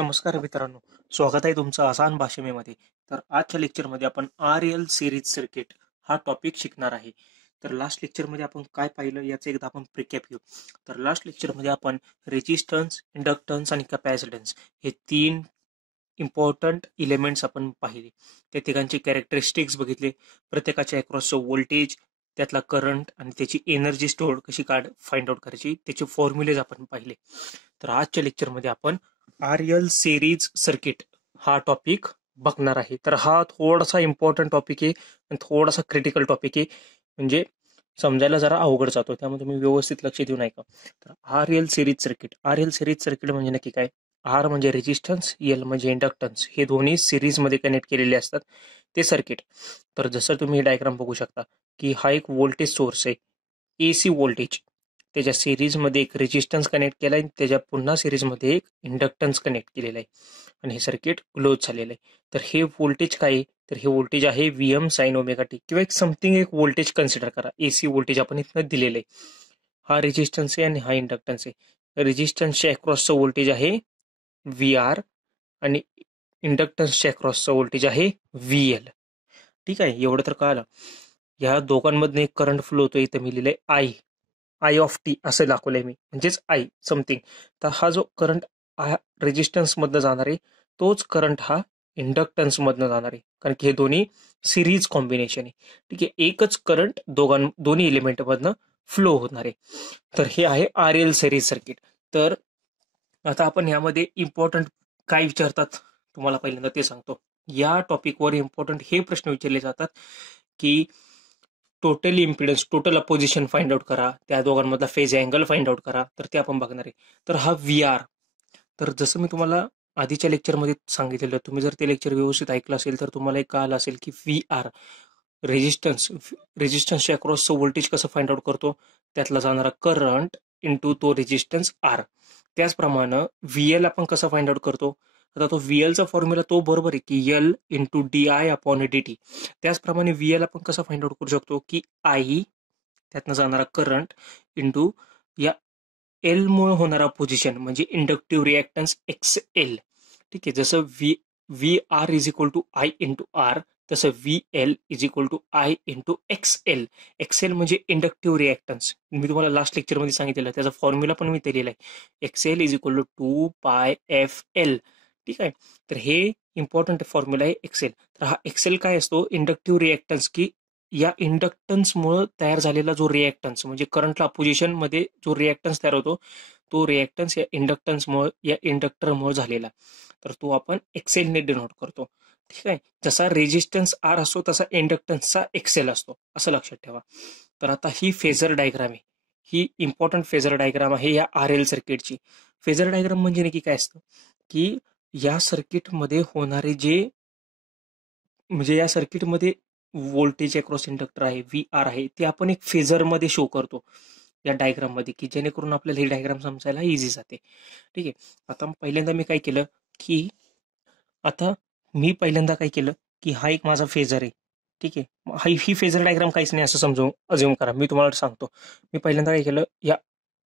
नमस्कार मित्रांनो, स्वागत आहे तुमचं आसान भाषेमध्ये. तर आजच्या लेक्चरमध्ये आपण आर एल सिरीज सर्किट हा टॉपिक शिकणार आहे. तर लास्ट लेक्चरमध्ये आपण काय पाहिलं याचं एकदा आपण प्रिकॅप घेऊ. तर लास्ट लेक्चरमध्ये आपण रेजिस्टन्स, इंडक्टन्स आणि कॅपॅसिटन्स हे तीन इम्पॉर्टंट इलेमेंट्स आपण पाहिले. त्या तिघांचे कॅरेक्टरिस्टिक्स बघितले, प्रत्येकाच्या अक्रॉसचं व्होल्टेज, त्यातला करंट आणि त्याची एनर्जी स्टोअर कशी फाइंड आउट करायची त्याचे फॉर्म्युलेज आपण पाहिले. तर आजच्या लेक्चरमध्ये आपण आर एल सिरीज सर्किट हा टॉपिक बघणार आहे. तर हा थोडासा इम्पॉर्टंट टॉपिक आहे आणि थोडासा क्रिटिकल टॉपिक आहे, म्हणजे समजायला जरा अवघड जातो, त्यामुळे तुम्ही व्यवस्थित लक्ष देऊन ऐका. तर आर एल सिरीज सर्किट म्हणजे नक्की काय? आर म्हणजे रेजिस्टन्स, एल म्हणजे इंडक्टन्स, हे दोन्ही सिरीजमध्ये कनेक्ट केलेले असतात ते सर्किट. तर जसं तुम्ही डायग्राम बघू शकता की हा एक व्होल्टेज सोर्स आहे, एसी व्होल्टेज, त्याच्या सिरीजमध्ये एक रेजिस्टन्स कनेक्ट केला आहे, त्याच्या पुन्हा सिरीजमध्ये एक इंडक्टन्स कनेक्ट केलेला आहे आणि हे सर्किट क्लोज झालेलं आहे. तर हे व्होल्टेज काय आहे? तर हे व्होल्टेज आहे व्हीएम साइन ओमेगा टी, किंवा एक समथिंग एक व्होल्टेज कन्सिडर करा. एसी व्होल्टेज आपण इथं दिलेलं आहे. हा रेजिस्टन्स आहे आणि हा इंडक्टन्स आहे. रेजिस्टन्सच्या अक्रॉसचं व्होल्टेज आहे व्ही आर आणि इंडक्टन्सच्या अक्रॉसचं व्होल्टेज आहे व्ही एल. ठीक आहे, एवढं तर कळालं. या दोघांमधून एक करंट फ्लो होतो, इथं मी लिहिलंय आय ऑफ टी असं दाखवलंय मी, म्हणजेच आय समथिंग. तर हा जो करंट रेजिस्टन्स मधनं जाणार आहे, तोच करंट हा इंडक्टन्स मधनं जाणार आहे, कारण की हे दोन्ही सिरीज कॉम्बिनेशन आहे. ठीक आहे, एकच करंट दोन्ही एलिमेंट मधनं फ्लो होणार आहे. तर हे आहे आर एल सिरीज सर्किट. तर आता आपण यामध्ये इम्पॉर्टंट काय विचारतात तुम्हाला पहिल्यांदा ते सांगतो. या टॉपिकवर इम्पॉर्टंट हे प्रश्न विचारले जातात की total impedance, total opposition find out करा, त्या दोघांमधला फेज अँगल फाइंड आउट करा. तर ते आपण बघणार आहे. तर हा व्ही आर, तर जसं मी तुम्हाला आधीच्या लेक्चरमध्ये सांगितलेलं, तुम्ही जर ते लेक्चर व्यवस्थित ऐकलं असेल तर तुम्हाला एक कळालं असेल की व्ही आर रेजिस्टन्सच्या अक्रॉसचं व्होल्टेज कसं फाइंड आउट करतो, त्यातला जाणारा करंट इंटू तो रेजिस्टन्स आर. त्याचप्रमाणे व्ही एल आपण कसं फाइंड आउट करतो. आता तो व्ही एलचा फॉर्म्युला तो बरोबर आहे की L into D I upon D T. त्याचप्रमाणे व्ही एल आपण कसं फाइंड आउट करू शकतो की आय, त्यातनं जाणारा करंट इंटू या एल मुळे होणारा पोझिशन म्हणजे इंडक्टिव्ह रिॲक्टन्स एक्स एल. ठीक आहे, जसं V R is equal to I into R, तसं V L is equal to I into X L. X L म्हणजे इंडक्टिव्ह रिॲक्टन्स. मी तुम्हाला लास्ट लेक्चरमध्ये सांगितलेलं, त्याचा फॉर्म्युला पण मी दिलेला आहे. X L is equal to 2πfl. ठीक आहे, तर हे इम्पॉर्टंट फॉर्म्युला आहे एक्सेल. तर हा एक्सेल काय असतो? इंडक्टिव्ह रिॲक्टन्स, की या इंडक्टन्समुळे तयार झालेला जो रिॲक्टन्स, म्हणजे करंटला अपोजिशन मध्ये जो रिॲक्टन्स तयार होतो, तो रिॲक्टन्स या इंडक्टन्समुळे, या इंडक्टरमुळे झालेला, तर तो आपण एक्सेलने डिनोट करतो. ठीक आहे, जसा रेजिस्टन्स आर असतो तसा इंडक्टन्सचा एक्सेल असतो, असं लक्षात ठेवा. तर आता ही फेजर डायग्राम आहे, ही इम्पॉर्टंट फेजर डायग्राम आहे या आर एल सर्किटची. फेजर डायग्राम म्हणजे नक्की काय असतं की या सर्किटमध्ये होणारे जे, म्हणजे या सर्किटमध्ये व्होल्टेज अक्रॉस इंडक्टर आहे व्ही आर आहे, ते आपण एक फेजरमध्ये शो करतो या डायग्राम मध्ये, की जेणेकरून आपल्याला ही डायग्राम समजायला इझी जाते. ठीक आहे, आता पहिल्यांदा मी काय केलं की काय केलं की हा एक माझा फेजर आहे. ठीक आहे, ही फेजर डायग्राम काहीच नाही असं समजून अज्युम करा. मी तुम्हाला सांगतो, मी पहिल्यांदा काय केलं,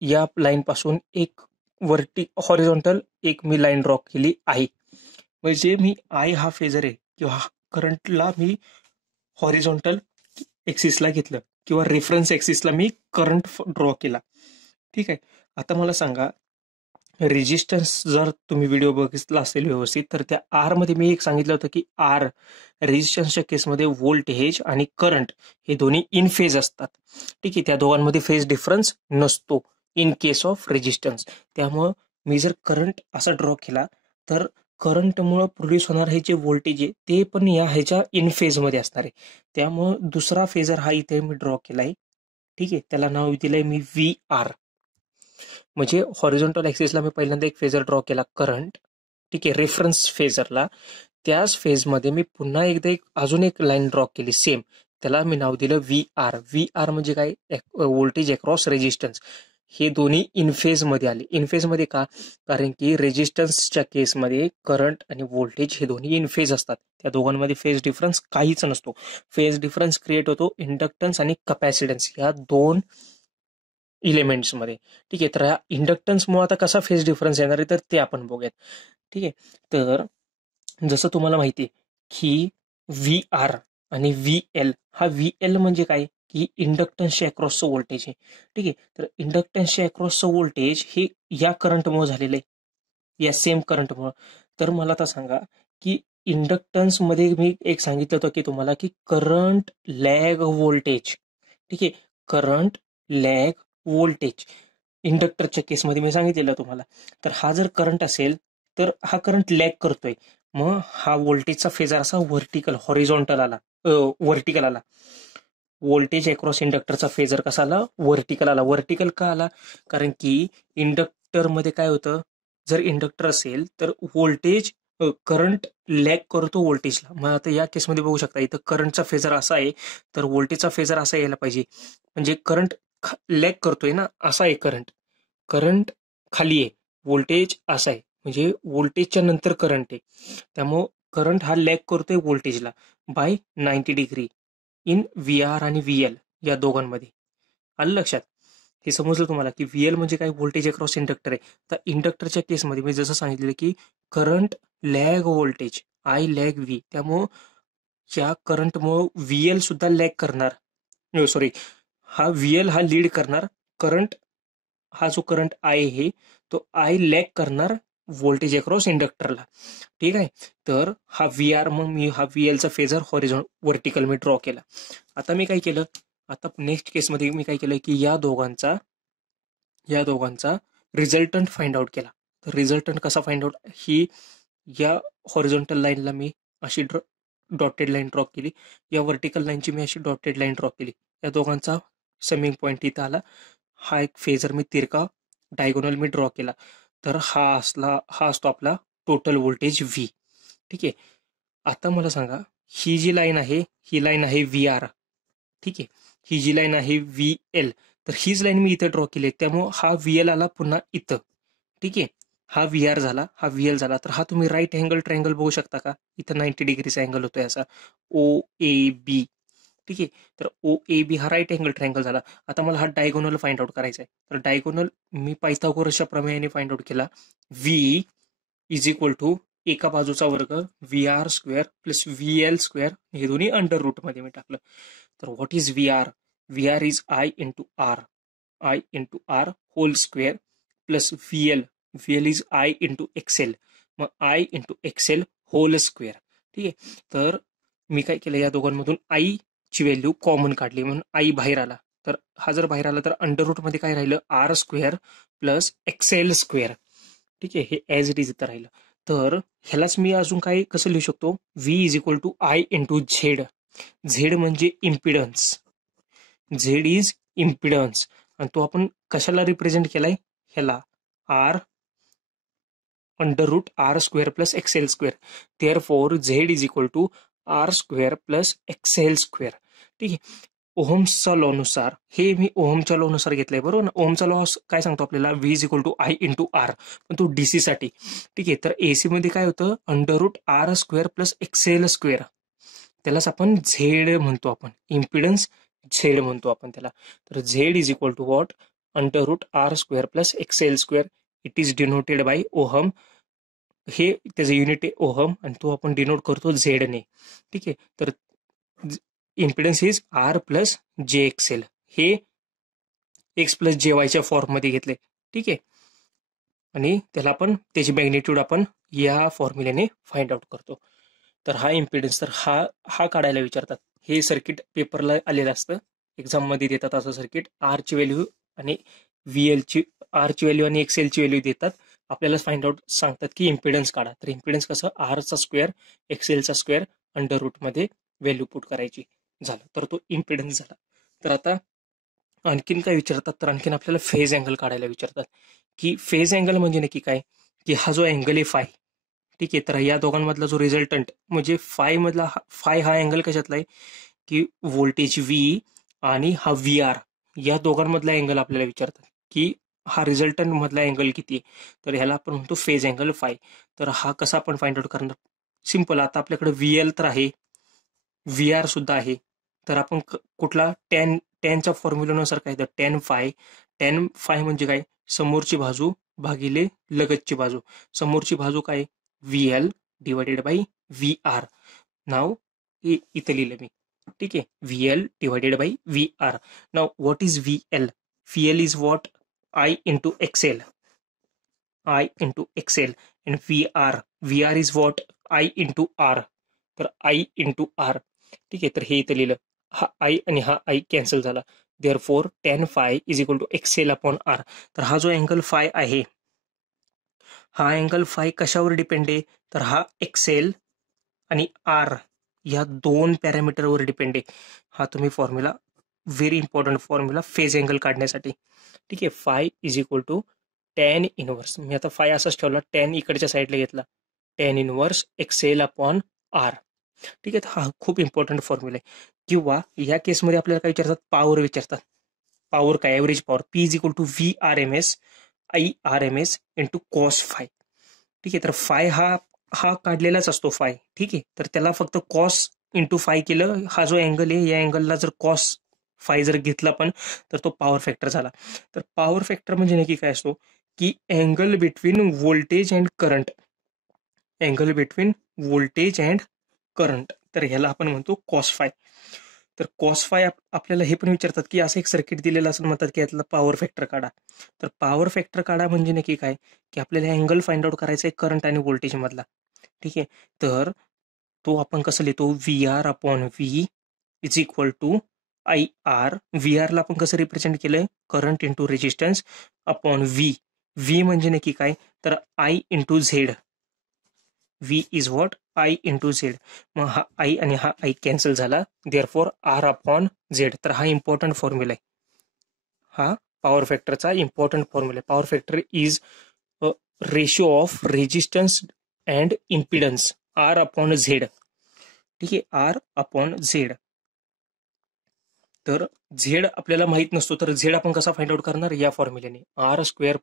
या लाईन पासून एक हॉरिझॉन्टल एक मी लाईन ड्रॉ केली आहे. म्हणजे मी आय हा फेजर आहे किंवा करंटला मी हॉरिझॉन्टल एक्सिसला घेतलं किंवा रेफरन्स एक्सिसला मी करंट ड्रॉ केला. ठीक आहे, आता मला सांगा, रेजिस्टन्स जर तुम्ही व्हिडिओ बघितला असेल व्यवस्थित, तर त्या आर मध्ये मी एक सांगितलं होतं की आर रेजिस्टन्सच्या केसमध्ये व्होल्टेज आणि करंट हे दोन्ही इन फेज असतात. ठीक आहे, त्या दोघांमध्ये फेज डिफरन्स नसतो इन केस ऑफ रेजिस्टन्स. त्यामुळं मी जर करंट असा ड्रॉ केला, तर करंटमुळे प्रोड्यूस होणार हे जे व्होल्टेज आहे ते पण ह्याच्या इन फेजमध्ये असणार आहे. त्यामुळं दुसरा फेजर हा इथे मी ड्रॉ केलाय. ठीक आहे, त्याला नाव दिलंय मी व्ही आर. म्हणजे हॉरिझॉन्टल ऍक्सिसला मी पहिल्यांदा एक फेजर ड्रॉ केला करंट. ठीक आहे, रेफरन्स फेजरला. त्याच फेजमध्ये मी पुन्हा एकदा अजून एक लाईन ड्रॉ केली सेम, त्याला मी नाव दिलं व्ही आर. व्ही आर म्हणजे काय? Voltage across resistance. हे दोन्ही इन फेज मध्ये आले. इन फेज मध्ये का? कारण की रेजिस्टन्सच्या केसमध्ये करंट आणि व्होल्टेज हे दोन्ही इन फेज असतात, त्या दोघांमध्ये फेज डिफरन्स काहीच नसतो. फेज डिफरन्स क्रिएट होतो इंडक्टन्स आणि कॅपॅसिटन्स या दोन इलेमेंट्समध्ये. ठीक आहे, तर ह्या इंडक्टन्समुळे आता कसा फेज डिफरन्स येणार आहे तर ते आपण बघूयात. ठीक आहे, तर जसं तुम्हाला माहिती आहे की व्ही आर आणि व्ही एल, हा व्ही एल म्हणजे काय की इंडक्टन्सच्या अक्रॉसचं व्होल्टेज आहे. ठीक आहे, तर इंडक्टन्सच्या अक्रॉसचं व्होल्टेज हे या करंटमुळे झालेलं आहे, या सेम करंटमुळे. तर मला आता सांगा की इंडक्टन्समध्ये मी एक सांगितलं होतं की तुम्हाला की करंट लॅग व्होल्टेज. ठीक आहे, करंट लॅग व्होल्टेज इंडक्टरच्या केसमध्ये मी सांगितलेलं तुम्हाला. तर हा जर करंट असेल तर हा करंट लॅग करतोय, मग हा व्होल्टेजचा फेजर असा व्हर्टिकल हॉरिझॉन्टल आला, व्हर्टिकल आला. व्होल्टेज अक्रॉस इंडक्टरचा फेजर कसा आला, व्हर्टिकल आला. व्हर्टिकल का आला, कारण की इंडक्टरमध्ये काय होतं, जर इंडक्टर असेल तर व्होल्टेज करंट लॅग करतो व्होल्टेजला. मग आता या केसमध्ये बघू शकता इथं करंटचा फेजर असा आहे, तर व्होल्टेजचा फेजर असा यायला पाहिजे. म्हणजे करंट लॅग करतोय ना, असा आहे करंट. करंट खाली आहे, व्होल्टेज असा आहे, म्हणजे व्होल्टेजच्या नंतर करंट आहे. त्यामुळं करंट हा लॅग करतोय व्होल्टेजला by 90 degree in V R आणि व्ही एल या दोघांमध्ये. आलं लक्षात? हे समजलं तुम्हाला की व्ही एल म्हणजे काय, व्होल्टेज अक्रॉस इंडक्टर आहे. तर इंडक्टरच्या केसमध्ये मी जसं सांगितलेलं की current lag voltage I lag V, त्यामुळं या करंटमुळं व्ही एल सुद्धा लॅग करणार, सॉरी, हा व्ही एल हा लीड करणार करंट. हा जो करंट आय आहे तो आय लॅग करणार व्होल्टेज अक्रॉस इंडक्टरला. ठीक आहे, तर हा व्ही आर, मग मी हा व्ही एलचा फेजर व्हर्टिकल मी ड्रॉ केला. आता मी काय केलं, आता नेक्स्ट केसमध्ये मी काय केलं की या दोघांचा रिझल्टंट फाइंड आउट केला. तर रिझल्टंट कसा फाइंड आउट, ही या हॉरिझॉन्टल लाईनला मी अशी डॉटेड लाईन ड्रॉ केली, या व्हर्टिकल लाईनची मी अशी डॉटेड लाईन ड्रॉ केली. या दोघांचा समिंग पॉईंट इथं आला. हा एक फेजर मी तिरका डायगोनल मी ड्रॉ केला. तर हा असतो आपला टोटल व्होल्टेज व्ही. ठीक आहे, आता मला सांगा, ही जी लाईन आहे ही लाईन आहे व्ही आर. ठीक आहे, ही जी लाईन आहे व्ही एल, तर हीच लाईन मी इथं ड्रॉ केली, त्यामुळं हा व्ही एल आला पुन्हा इथं. ठीक आहे, हा व्ही आर झाला, हा व्ही एल झाला. तर हा तुम्ही राईट अँगल ट्रायंगल बघू शकता का, इथं 90 डिग्रीचा अँगल होतोय असा ओ ए बी. ठीक आहे, तर ओ ए बी हा राईट अँगल ट्रायंगल झाला. आता मला हा डायगोनल फाइंड आउट करायचा आहे. तर डायगोनल मी पायथागोरसच्या प्रमेयाने फाइंड आउट केला. व्ही इज इक्वल टू एका बाजूचा वर्ग V R square plus V L square, हे दोन्ही अंडर रूट मध्ये मी टाकलं. तर what is V R, V R is I into R whole square plus V L is I into X L, मग I into X L whole square. ठीक आहे, तर मी काय केलं, या दोघांमधून आई ची व्हॅल्यू कॉमन काढली म्हणून आई बाहेर आला. तर हा जर बाहेर आला तर अंडर रूट मध्ये काय राहिलं, R square plus XL square. ठीक आहे, हे ॲज इट इज इथं राहिलं. तर ह्यालाच मी अजून काय कसं लिहू शकतो, V is equal to I into Z. Z म्हणजे इम्पिडन्स, झेड इज इम्पिडन्स, आणि तो आपण कशाला रिप्रेझेंट केलाय, ह्याला R under root R square plus XL square. Therefore Z is equal to R square plus XL square. ठीक आहे, ओहम्सच्या law नुसार, हे मी ओहमच्या लॉ नुसार घेतलंय बरोबर ना. ओहमचा लॉ काय सांगतो आपल्याला, V is equal to I into R, पण तो डीसी साठी. ठीक आहे, तर एसी मध्ये काय होतं, under root R square plus XL square, त्यालाच आपण झेड म्हणतो, आपण इम्पिडन्स झेड म्हणतो आपण त्याला. तर Z is equal to what, under root R square plus XL square. It is denoted by ohm, हे त्याचं युनिट आहे ओहम, आणि तो आपण डिनोट करतो झेडने. ठीक आहे, तर impedance is R plus J Excel, हे एक्स प्लस जे वायच्या फॉर्ममध्ये घेतले. ठीक आहे, आणि त्याला आपण त्याची मॅग्निट्यूड आपण या फॉर्म्युल्याने फाइंड आउट करतो. तर हा इम्पिडन्स, तर हा हा काढायला विचारतात. हे सर्किट पेपरला आलेलं असतं, एक्झाममध्ये देतात असं सर्किट. आरची व्हॅल्यू आणि व्ही एलची, आरची व्हॅल्यू आणि एक्सेलची व्हॅल्यू देतात, आपल्याला फाइंड आउट सांगतात की इम्पिडन्स काढा. तर इम्पिडन्स कसं, आरचा स्क्वेअर एक्सेलचा स्क्वेअर अंडर रूटमध्ये व्हॅल्यू पुट करायची, झालं, तर तो इम्पिडन्स झाला. तर आता आणखीन काय विचारतात, तर आणखीन आपल्याला फेज अँगल काढायला विचारतात, की फेज अँगल म्हणजे नक्की काय, की हा जो अँगल आहे फाय. ठीक आहे, तर या दोघांमधला जो रिझल्टंट म्हणजे फाय हा अँगल कशातला आहे, की व्होल्टेज व्ही आणि हा व्ही आर, या दोघांमधला अँगल आपल्याला विचारतात, की हा रिझल्टंट मधला अँगल किती आहे. तर ह्याला आपण म्हणतो फेज अँगल फाय. तर हा कसा आपण फाइंड आउट करणार, सिंपल. आता आपल्याकडे व्ही एल तर आहे, व्ही आर सुद्धा आहे, तर आपण कुठला टेनच्या फॉर्म्युल्यानुसार काय, तर टेन फाय tan phi म्हणजे काय, समोरची बाजू भागिले लगतची बाजू. समोरची बाजू काय, VL डिवायडेड बाय VR. नाव इथं लिहिलं मी. ठीक आहे, VL divided by VR. Now what is VL? VL is what, I into XL. I into XL. and VR is what, I into R. तर I into R. ठीक आहे, तर हे इथं लिहिलं. हा I आणि हा I कॅन्सल झाला. Therefore tan phi is equal to XL upon R. तर हा जो अँगल phi आहे, हा अँगल phi कशावर डिपेंड आहे, तर हा XL आणि R या दोन पॅरामीटरवर डिपेंड आहे. हा तुम्ही formula, very important formula phase angle काढण्यासाठी. ठीक आहे, phi is equal to tan inverse, मी आता phi असाच ठेवला, tan इकडच्या साईडला घेतला, tan inverse XL upon R. ठीक आहे, हा खूप इम्पॉर्टंट फॉर्म्युला आहे. किंवा या केसमध्ये आपल्याला काय विचारतात, पॉवर विचारतात. पॉवर काय, average power, P is equal to VRMS IRMS into cos phi. ठीक आहे, तर फाय हा काढलेलाच असतो फाय. ठीक आहे, तर त्याला फक्त कॉस इंटू फाय केलं. हा जो अँगल आहे, या अँगलला जर कॉस फाय जर घेतला पण, तर तो पॉवर फॅक्टर झाला. तर पॉवर फॅक्टर म्हणजे नक्की काय असतो, की angle between voltage and current. Angle between voltage and current, तर ह्याला आपण म्हणतो कॉस फाय. तर कॉस फाय आपल्याला हे पण विचारतात की असं एक सर्किट दिलेलं असं म्हणतात की यातला पॉवर फॅक्टर काढा. तर पॉवर फॅक्टर काढा म्हणजे नक्की काय, की आपल्याला अँगल फाइंड आउट करायचा आहे करंट आणि व्होल्टेज मधला. ठीक आहे, तर तो आपण कसं लिहितो, VR upon V is equal to IR. VR ला आपण कसं रिप्रेझेंट केलंय, current into resistance upon V म्हणजे नक्की काय, तर I into Z. V is what, I into Z. मग हा I आणि हा I कॅन्सल झाला, देअरफॉर R अपॉन झेड. तर हा इम्पॉर्टंट फॉर्म्युला आहे, हा पॉवर फॅक्टरचा इम्पॉर्टंट फॉर्म्युला आहे. Power factor is ratio of resistance and impedance R upon Z. ठीक आहे, R अपॉन झेड. तर झेड आपल्याला माहित नसतो, तर झेड आपण कसा फाइंड आउट करणार, या फॉर्म्युल्याने, R square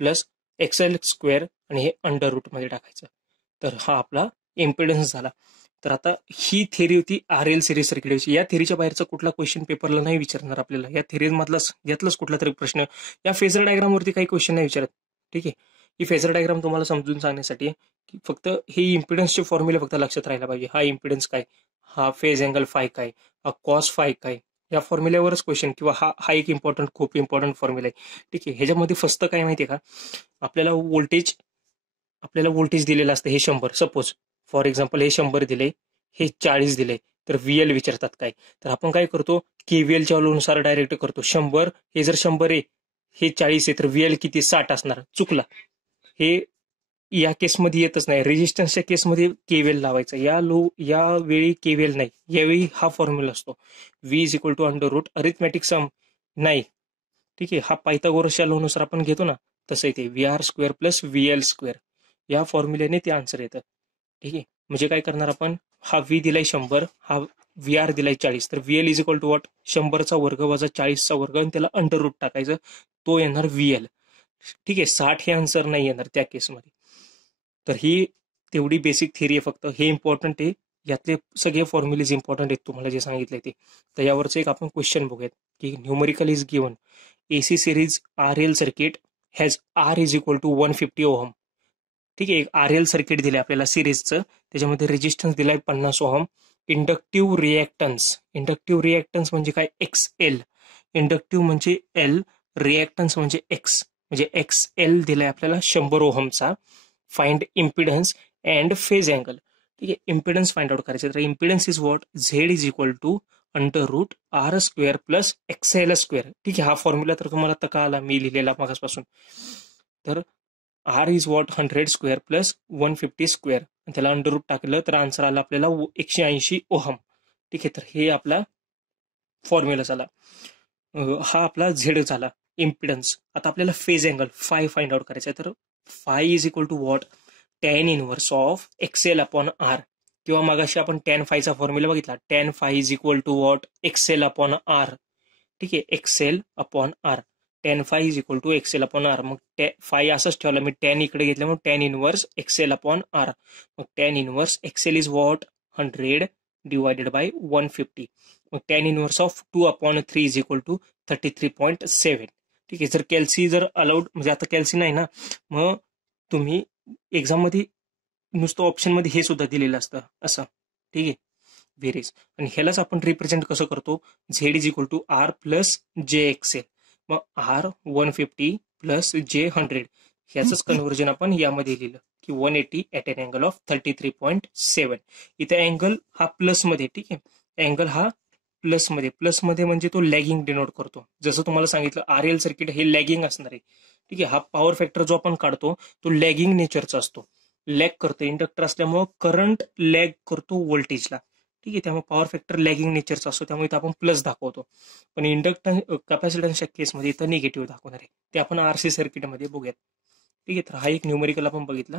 plus XL square आणि हे अंडर रूट मध्ये टाकायचं. तर हा आपला इम्पिडन्स झाला. तर आता ही थेरी होती RL सिरीज सर्किटची. या थेरीच्या बाहेरचा कुठला क्वेश्चन पेपरला नाही विचारणार आपल्याला. या थेरी मधलाच यातलाच कुठला तरी प्रश्न, या फेजर डायग्राम वरती काही क्वेश्चन नाही विचारत. ठीक आहे, ही फेजर डायग्राम तुम्हाला समजून सांगण्यासाठी की फक्त हे इम्पिडन्सचे फॉर्म्युले फक्त लक्षात राहायला पाहिजे. हा इम्पिडन्स काय, हा फेज अँगल फाय काय, हा कॉस फाय काय, या फॉर्म्युल्यावरच क्वेश्चन, किंवा हा एक इम्पॉर्टंट, खूप इम्पॉर्टंट फॉर्म्युला आहे. ठीक आहे, ह्याच्यामध्ये फक्त काय माहितीये का, आपल्याला व्होल्टेज दिलेलं असतं, हे 100, सपोज फॉर एक्झाम्पल हे 100 दिले, हे 40 दिले, तर VL विचारतात काय, तर आपण काय करतो, KVL च्या नुसार डायरेक्ट करतो. 100, हे जर 100 आहे, हे 40 आहे, तर VL किती, 60 असणार. चुकला, हे या केसमध्ये येतच नाही. रेजिस्टन्सच्या केसमध्ये KVL लावायचं, या वेळी KVL नाही, यावेळी हा फॉर्म्युला असतो, V is equal to under root arithmetic sum नाही. ठीक आहे, हा पायथागोरसच्या लॉ नुसार आपण घेतो ना, तसं येते VR square plus VL square, या फॉर्म्युल्याने ते आन्सर येतं. ठीक आहे, म्हणजे काय करणार आपण, हा V दिलाय 100, हा VR दिलाय 40, तर VL is equal to what, 100चा वर्ग वजा 40चा वर्ग, आणि त्याला अंडर रूट टाकायचं, तो येणार VL. ठीक आहे, 60 हे आन्सर नाही येणार त्या केसमध्ये. तर ही तेवढी बेसिक थिअरी आहे, फक्त हे इम्पॉर्टंट आहे. यातले सगळे फॉर्म्युलेज इम्पॉर्टंट आहेत तुम्हाला जे सांगितले ते. तर यावरचं एक आपण क्वेश्चन बघूयात की numerical is given AC series RL circuit has R is equal to 150 ohm. ठीक आहे, एक RL सर्किट दिले आपल्याला सिरीजचं, त्याच्यामध्ये रेजिस्टन्स दिलाय 50 ओहम. इंडक्टिव्ह रिएक्टन्स म्हणजे काय, XL. इंडक्टिव्ह म्हणजे L, रिएक्टन्स म्हणजे X, म्हणजे XL दिलाय आपल्याला 100 ओहमचा. Find impedance and phase angle. ठीक आहे, इम्पिडन्स फाइंड आउट करायचं, तर impedance is what, Z is equal to under root R square plus XL square. ठीक आहे, हा फॉर्म्युला तर तुम्हाला आता कळाला, मी लिहिलेला मागासपासून. तर R is what 100 square plus 150 square, त्याला अंडर रूट टाकलं तर आन्सर आला आपल्याला 180 ओहम. ठीक आहे, तर हे आपला फॉर्म्युला झाला, हा आपला झेड झाला इम्पिडन्स. आता आपल्याला phase angle phi find out करायचा आहे, तर phi is equal to what, tan inverse of XL upon R. किंवा मागाशी आपण टॅन फायचा फॉर्म्युला बघितला, tan phi is equal to what, XL upon R. ठीक आहे, XL upon R, tan phi is equal to XL upon R. मग phi असंच ठेवला मी, टॅन इकडे घेतलं, मग tan inverse XL upon R. मग tan inverse XL is what 100 divided by 150. मग tan inverse of 2/3 is equal to 33.7. ठीक आहे. जर कॅल्सी जर अलाउड, म्हणजे आता कॅल्सी नाही ना, मग तुम्ही एक्झाममध्ये नुसतं ऑप्शनमध्ये हे सुद्धा दिलेलं असतं असं. ठीक आहे. व्हेरीज. आणि ह्यालाच आपण रिप्रेझेंट कसं करतो, Z is equal to R plus J XL. मग आर 150 प्लस जे 100 ह्याचंच कन्व्हर्जन आपण यामध्ये लिहिलं की 180 ॲट एन अँगल ऑफ 33.7. इथे अँगल हा प्लसमध्ये. ठीक आहे. अँगल हा प्लसमध्ये म्हणजे तो लॅगिंग डिनोट करतो. जसं तुम्हाला सांगितलं आर एल सर्किट हे लॅगिंग असणार आहे. ठीक आहे. हा पॉवर फॅक्टर जो आपण काढतो तो लॅगिंग नेचरचा असतो. लॅग करतो, इंडक्टर असल्यामुळं करंट लॅग करतो व्होल्टेजला. ठीक आहे. त्यामुळे पॉवर फॅक्टर लॅगिंग नेचरचा असतो, त्यामुळे इथं आपण प्लस दाखवतो. पण इंडक्टन्स कॅपॅसिटन्सच्या केसमध्ये इथं निगेटिव्ह दाखवणार आहे. ते आपण आरसी सर्किटमध्ये बघूयात. ठीक आहे. तर हा एक न्यूमेरिकल आपण बघितला.